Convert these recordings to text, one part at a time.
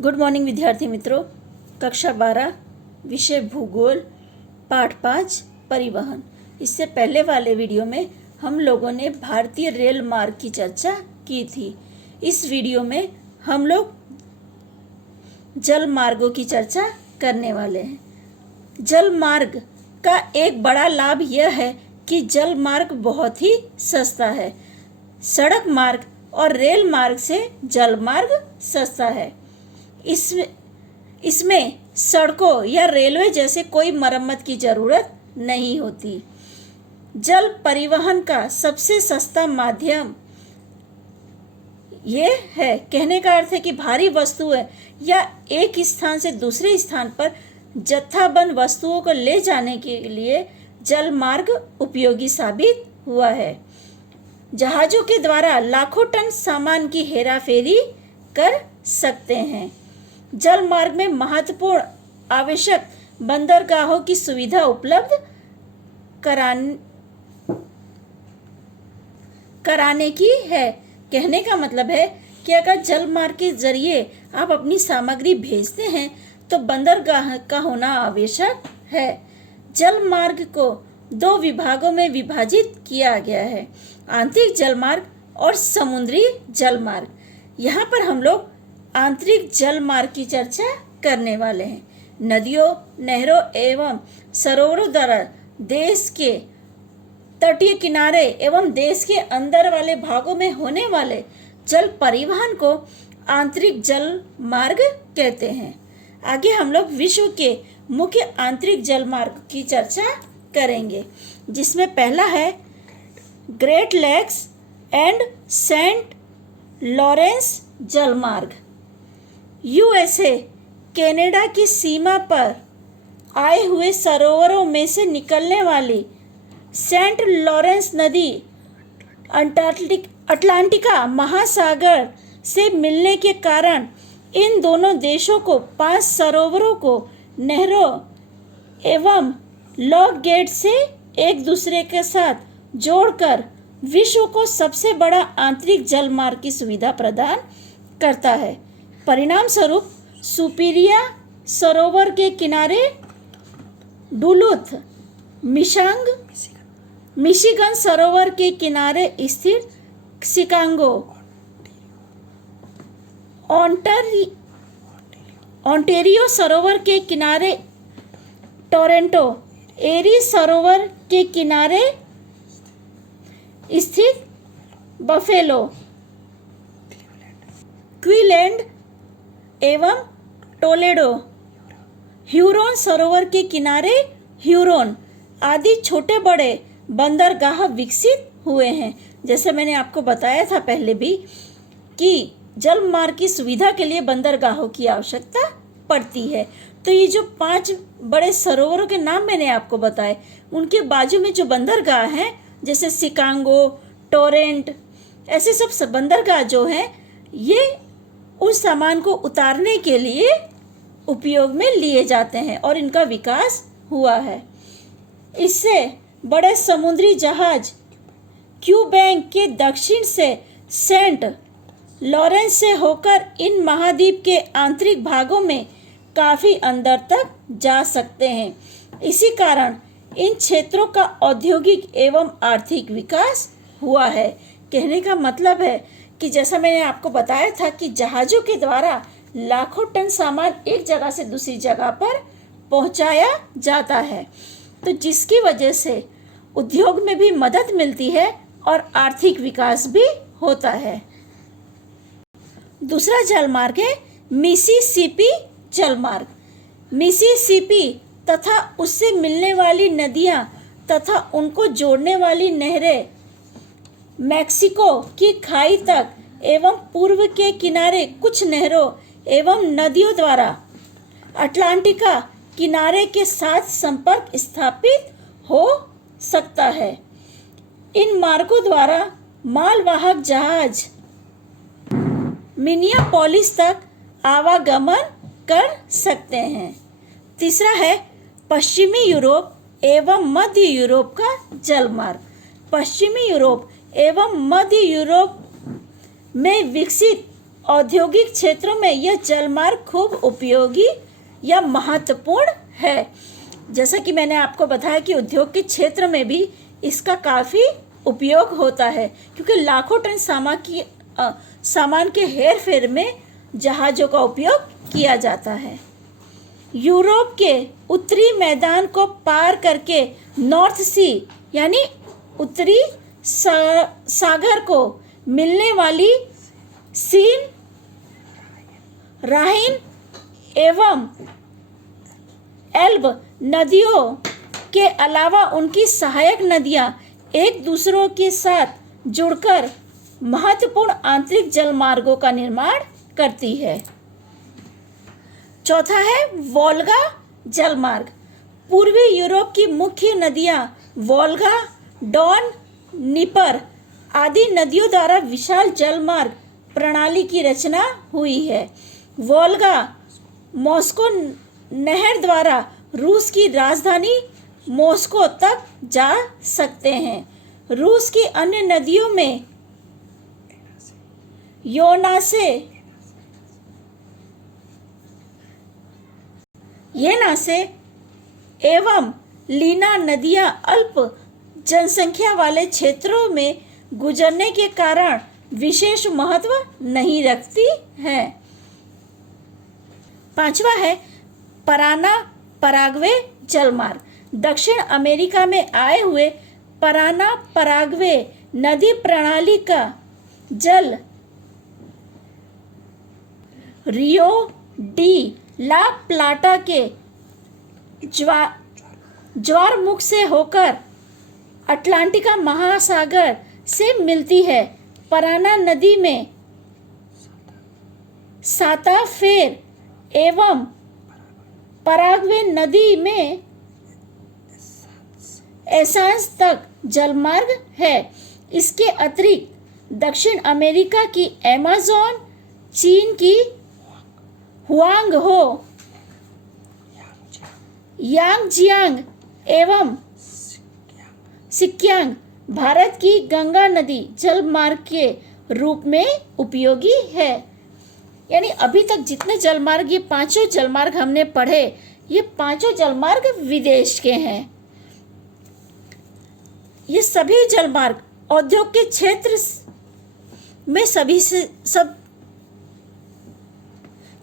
Good morning विद्यार्थी मित्रों। कक्षा 12 विषय भूगोल पाठ 5 परिवहन। इससे पहले वाले वीडियो में हम लोगों ने भारतीय रेल मार्ग की चर्चा की थी। इस वीडियो में हम लोग जल मार्गों की चर्चा करने वाले हैं। जल मार्ग का एक बड़ा लाभ यह है कि जल मार्ग बहुत ही सस्ता है। सड़क मार्ग और रेल मार्ग से जल मार्ग सस्ता है। इसमें सड़कों या रेलवे जैसे कोई मरम्मत की जरूरत नहीं होती। जल परिवहन का सबसे सस्ता माध्यम ये है। कहने का अर्थ है कि भारी वस्तुएं या एक स्थान से दूसरे स्थान पर जत्थाबंद वस्तुओं को ले जाने के लिए जल मार्ग उपयोगी साबित हुआ है। जहाजों के द्वारा लाखों टन सामान की हेराफेरी कर सकते हैं। जल मार्ग में महत्वपूर्ण आवश्यक बंदरगाहों की सुविधा उपलब्ध कराने की है। कहने का मतलब है कि अगर जल मार्ग के जरिए आप अपनी सामग्री भेजते हैं तो बंदरगाह का होना आवश्यक है। जल मार्ग को दो विभागों में विभाजित किया गया है, आंतरिक जल मार्ग और समुद्री जल मार्ग। यहाँ पर हम लोग आंतरिक जल मार्ग की चर्चा करने वाले हैं। नदियों, नहरों एवं सरोवरों द्वारा देश के तटीय किनारे एवं देश के अंदर वाले भागों में होने वाले जल परिवहन को आंतरिक जल मार्ग कहते हैं। आगे हम लोग विश्व के मुख्य आंतरिक जल मार्ग की चर्चा करेंगे, जिसमें पहला है Great Lakes and Saint Lawrence जल मार्ग। यूएसए कनाडा की सीमा पर आए हुए सरोवरों में से निकलने वाली सेंट लॉरेंस नदी अटलांटिका महासागर से मिलने के कारण इन दोनों देशों को 5 सरोवरों को नहरों एवं लॉक गेट से एक दूसरे के साथ जोड़कर विश्व को सबसे बड़ा आंतरिक जल मार्ग की सुविधा प्रदान करता है। परिणाम स्वरूप सुपीरिया सरोवर के किनारे डुलुथ, मिशिगन सरोवर के किनारे स्थित शिकागो, ओंटारियो सरोवर के किनारे टोरंटो, एरी सरोवर के किनारे स्थित बफेलो, क्वीलैंड एवं टोलेडो, ह्यूरोन सरोवर के किनारे ह्यूरोन आदि छोटे बड़े बंदरगाह विकसित हुए हैं। जैसे मैंने आपको बताया था पहले भी कि जल मार्ग की सुविधा के लिए बंदरगाहों की आवश्यकता पड़ती है। तो ये जो 5 बड़े सरोवरों के नाम मैंने आपको बताए, उनके बाजू में जो बंदरगाह हैं, जैसे शिकागो, टोरंटो, ऐसे सब बंदरगाह जो हैं, ये उस सामान को उतारने के लिए उपयोग में लिए जाते हैं और इनका विकास हुआ है। इससे बड़े समुद्री जहाज क्यूबेक के दक्षिण से सेंट लॉरेंस से होकर इन महाद्वीप के आंतरिक भागों में काफ़ी अंदर तक जा सकते हैं। इसी कारण इन क्षेत्रों का औद्योगिक एवं आर्थिक विकास हुआ है। कहने का मतलब है कि जैसा मैंने आपको बताया था कि जहाज़ों के द्वारा लाखों टन सामान एक जगह से दूसरी जगह पर पहुंचाया जाता है, तो जिसकी वजह से उद्योग में भी मदद मिलती है और आर्थिक विकास भी होता है। दूसरा जल मार्ग है मिसिसिपी जल मार्ग। मिसिसिपी तथा उससे मिलने वाली नदियां तथा उनको जोड़ने वाली नहरें मैक्सिको की खाई तक एवं पूर्व के किनारे कुछ नहरों एवं नदियों द्वारा अटलांटिका किनारे के साथ संपर्क स्थापित हो सकता है। इन मार्गों द्वारा मालवाहक जहाज मिनियापोलिस तक आवागमन कर सकते हैं। तीसरा है पश्चिमी यूरोप एवं मध्य यूरोप का जल मार्ग। पश्चिमी यूरोप एवं मध्य यूरोप में विकसित औद्योगिक क्षेत्रों में यह जलमार्ग खूब उपयोगी या महत्वपूर्ण है। जैसा कि मैंने आपको बताया कि उद्योग के क्षेत्र में भी इसका काफ़ी उपयोग होता है, क्योंकि लाखों टन सामान के हेर फेर में जहाज़ों का उपयोग किया जाता है। यूरोप के उत्तरी मैदान को पार करके नॉर्थ सी यानी उत्तरी सागर को मिलने वाली सीन, राइन एवं एल्ब नदियों के अलावा उनकी सहायक नदियां एक दूसरों के साथ जुड़कर महत्वपूर्ण आंतरिक जलमार्गों का निर्माण करती है। चौथा है वोल्गा जलमार्ग। पूर्वी यूरोप की मुख्य नदियां वोल्गा, डॉन, नीपर आदि नदियों द्वारा विशाल जलमार्ग प्रणाली की रचना हुई है। वोल्गा मॉस्को नहर द्वारा रूस की राजधानी मॉस्को तक जा सकते हैं। रूस की अन्य नदियों में येनासे एवं लीना नदियां अल्प जनसंख्या वाले क्षेत्रों में गुजरने के कारण विशेष महत्व नहीं रखती हैं। पांचवा है पराना पराग्वे जलमार्ग। दक्षिण अमेरिका में आए हुए पराना पराग्वे नदी प्रणाली का जल रियो डी ला प्लाटा के ज्वारमुख से होकर अटलांटिका महासागर से मिलती है। पराना नदी में साता फेर एवं पराग्वे नदी में एसांस तक जलमार्ग है। इसके अतिरिक्त दक्षिण अमेरिका की अमेज़न, चीन की हुआंगहो, यांगजियांग एवं सिक्यांग भारत की गंगा नदी जलमार्ग के रूप में उपयोगी है। यानी अभी तक जितने जलमार्ग, ये पांचों जलमार्ग हमने पढ़े, ये पांचों जलमार्ग विदेश के हैं। ये सभी जलमार्ग औद्योग के क्षेत्र में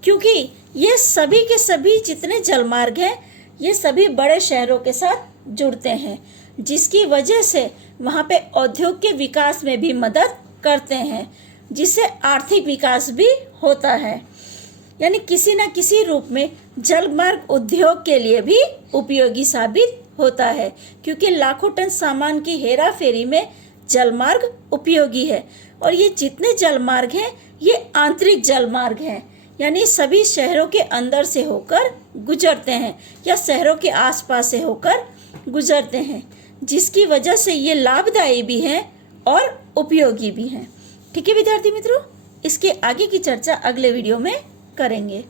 क्योंकि ये सभी के सभी जितने जलमार्ग हैं, ये सभी बड़े शहरों के साथ जुड़ते हैं, जिसकी वजह से वहाँ पे औद्योग के विकास में भी मदद करते हैं, जिससे आर्थिक विकास भी होता है। यानी किसी न किसी रूप में जलमार्ग उद्योग के लिए भी उपयोगी साबित होता है, क्योंकि लाखों टन सामान की हेरा फेरी में जलमार्ग उपयोगी है। और ये जितने जलमार्ग हैं, ये आंतरिक जलमार्ग हैं, यानी सभी शहरों के अंदर से होकर गुजरते हैं या शहरों के आसपास से होकर गुजरते हैं, जिसकी वजह से ये लाभदायी भी हैं और उपयोगी भी हैं। ठीक है विद्यार्थी मित्रों, इसके आगे की चर्चा अगले वीडियो में करेंगे।